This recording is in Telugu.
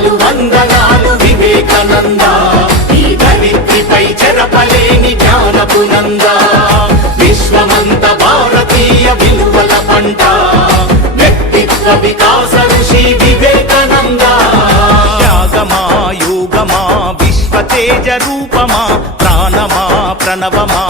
వందనాలు వందనాలు వివేకానంద, ఈ ధరిత్రిపై చెరపలేని జ్ఞానపు నంద. విశ్వమంత భారతీయ విలువల పంట, వ్యక్తిత్వ వికాస ఋషి వివేకానంద. త్యాగమా యోగమా విశ్వ తేజ రూపమా, ప్రాణమా ప్రణవమా